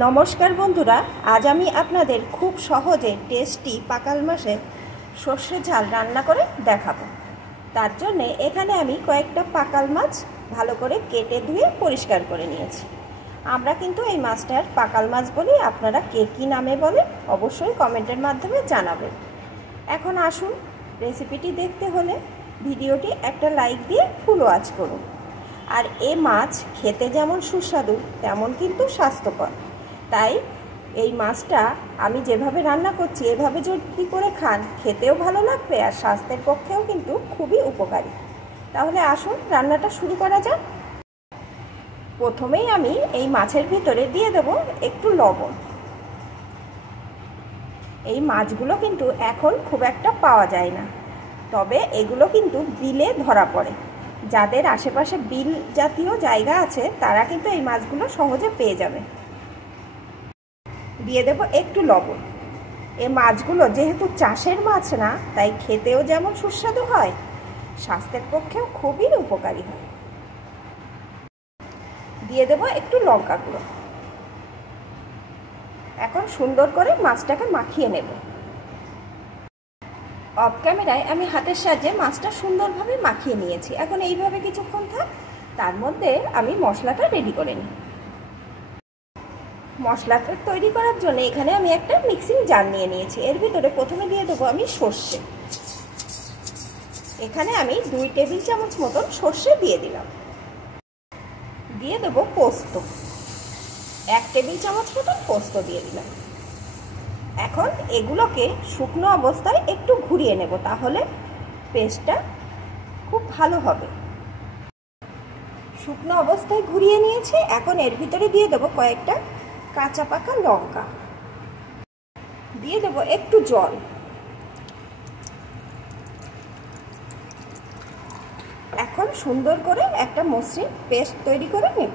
নমস্কার বন্ধুরা, আজ আমি আপনাদের খুব সহজে টেস্টি পাকাল মাছের সর্ষে ঝাল রান্না করে দেখাবো। তার জন্যে এখানে আমি কয়েকটা পাকাল মাছ ভালো করে কেটে ধুয়ে পরিষ্কার করে নিয়েছি। আমরা কিন্তু এই মাছটার পাকাল মাছ বলি, আপনারা কে কী নামে বলেন অবশ্যই কমেন্টের মাধ্যমে জানাবেন। এখন আসুন, রেসিপিটি দেখতে হলে ভিডিওটি একটা লাইক দিয়ে ফুল ওয়াচ করুন। আর এই মাছ খেতে যেমন সুস্বাদু তেমন কিন্তু স্বাস্থ্যকর, তাই এই মাছটা আমি যেভাবে রান্না করছি এভাবে যদি করে খান খেতেও ভালো লাগবে আর স্বাস্থ্যের পক্ষেও কিন্তু খুবই উপকারী। তাহলে আসুন রান্নাটা শুরু করা যাক। প্রথমেই আমি এই মাছের ভিতরে দিয়ে দেব একটু লবণ। এই মাছগুলো কিন্তু এখন খুব একটা পাওয়া যায় না, তবে এগুলো কিন্তু বিলে ধরা পড়ে। যাদের আশেপাশে বিল জাতীয় জায়গা আছে তারা কিন্তু এই মাছগুলো সহজে পেয়ে যাবে। দিয়ে দেব একটু লবণ। এই মাছগুলো যেহেতু চাষের মাছ না, তাই খেতেও যেমন সুস্বাদু হয়, স্বাস্থ্যের পক্ষেও খুবই উপকারী হয়। দিয়ে দেব একটু লঙ্কা গুঁড়ো। এখন সুন্দর করে মাছটাকে মাখিয়ে নেব। অফ ক্যামেরায় আমি হাতের সাহায্যে মাছটা সুন্দরভাবে মাখিয়ে নিয়েছি। এখন এইভাবে কিছুক্ষণ থাক, তার মধ্যে আমি মশলাটা রেডি করে নিই। মশলাটা তৈরি করার জন্য এখানে আমি একটা মিক্সিং জার নিয়ে নিয়েছি। এর ভিতরে প্রথমে দিয়ে দেবো আমি সর্ষে। এখানে আমি 2 টেবিল চামচ মতন সর্ষে দিয়ে দিলাম। দিয়ে দেবো পোস্ত, 1 টেবিল চামচ মতন পোস্ত দিয়ে দিলাম। এখন এগুলোকে শুকনো অবস্থায় একটু ঘুরিয়ে নেব, তাহলে পেস্টটা খুব ভালো হবে। শুকনো অবস্থায় ঘুরিয়ে নিয়েছি। এখন এর ভিতরে দিয়ে দেবো কয়েকটা কাঁচা পাকা লঙ্কা, দিয়ে দেবো একটু জল। এখন সুন্দর করে একটা মসৃণ পেস্ট তৈরি করে নেব।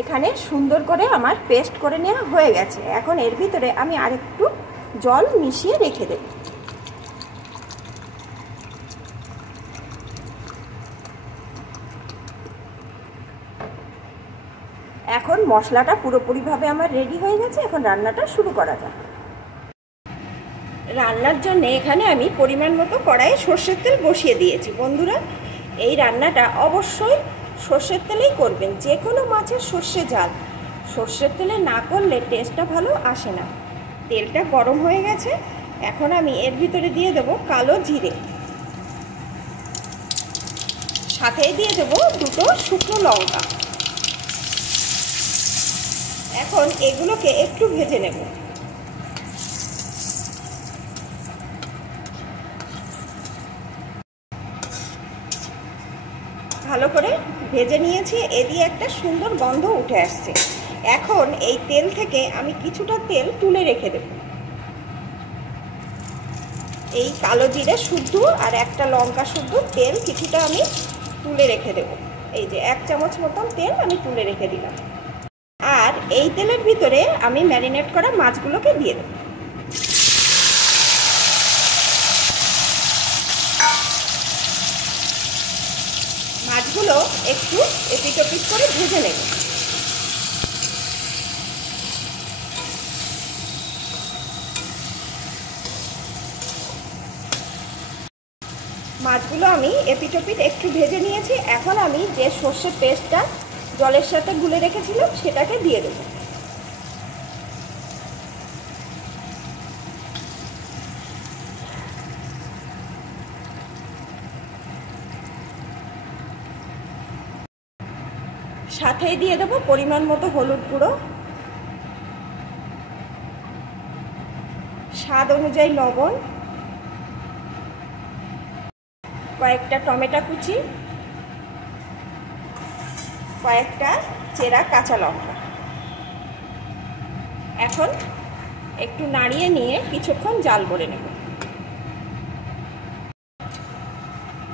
এখানে সুন্দর করে আমার পেস্ট করে নেওয়া হয়ে গেছে। এখন এর ভিতরে আমি আরেকটু জল মিশিয়ে রেখে দেব। এখন মশলাটা পুরোপুরিভাবে আমার রেডি হয়ে গেছে। এখন রান্নাটা শুরু করা যাক। রান্নার জন্য এখানে আমি পরিমাণ মতো কড়াইয়ে সর্ষের তেল বসিয়ে দিয়েছি। বন্ধুরা, এই রান্নাটা অবশ্যই সর্ষের তেলেই করবেন। যে কোনো মাছের সর্ষে ঝাল সর্ষের তেলে না করলে টেস্টটা ভালো আসে না। তেলটা গরম হয়ে গেছে। এখন আমি এর ভিতরে দিয়ে দেব কালো জিরে, সাথেই দিয়ে দেব 2টো শুকনো লঙ্কা। এখন এগুলোকে একটু ভেজে নেব। ভালো করে ভেজে নিয়েছি, এদিকে একটা সুন্দর গন্ধ উঠে আসছে। এখন এই তেল থেকে আমি কিছুটা তেল তুলে রেখে দেব। এই কালো জিরে শুদ্ধ আর একটা লঙ্কা শুদ্ধ তেল কিছুটা আমি তুলে রেখে দেব। এই যে 1 চামচ মতন তেল আমি তুলে রেখে দিলাম। আর এই তেলের ভিতরে আমি ম্যারিনেট করা মাছগুলোকে দিয়ে দেব। মাছগুলো একটু এপিট ওপিট করে ভেজে নেব। মাছগুলো আমি এপিট ওপিট একটু ভেজে নিয়েছি। এখন আমি যে সর্ষের পেস্টটা জলের সাথে গুলে রেখেছিলাম সেটাকে দিয়ে দেব। সাথেই দিয়ে দেব পরিমাণ মতো হলুদ গুঁড়ো, স্বাদ অনুযায়ী লবণ, কয়েকটা টমেটো কুচি, কয়েকটা চেরা কাঁচা লঙ্কা। এখন একটু নাড়িয়ে নিয়ে কিছুক্ষণ জাল করে নেব।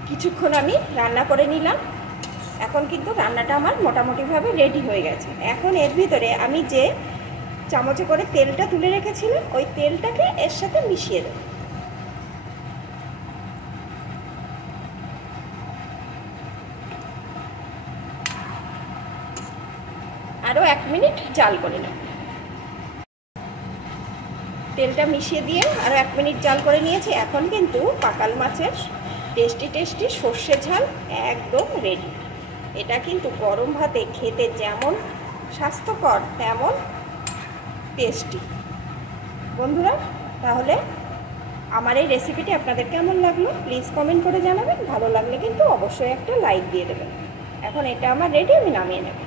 কিছুক্ষণ আমি রান্না করে নিলাম। এখন কিন্তু রান্নাটা আমার মোটামুটিভাবে রেডি হয়ে গেছে। এখন এর ভিতরে আমি যে চামচে করে তেলটা তুলে রেখেছিলাম ওই তেলটাকে এর সাথে মিশিয়ে দেব। আরও 1 মিনিট জাল করে নেব। তেলটা মিশিয়ে দিয়ে আরও 1 মিনিট জাল করে নিয়েছি। এখন কিন্তু পাকাল মাছের টেস্টি সর্ষে ঝাল একদম রেডি। এটা কিন্তু গরম ভাতে খেতে যেমন স্বাস্থ্যকর তেমন টেস্টি। বন্ধুরা, তাহলে আমার এই রেসিপিটি আপনাদের কেমন লাগলো প্লিজ কমেন্ট করে জানাবেন। ভালো লাগলে কিন্তু অবশ্যই একটা লাইক দিয়ে দেবেন। এখন এটা আমার রেডি, আমি নামিয়ে নেব।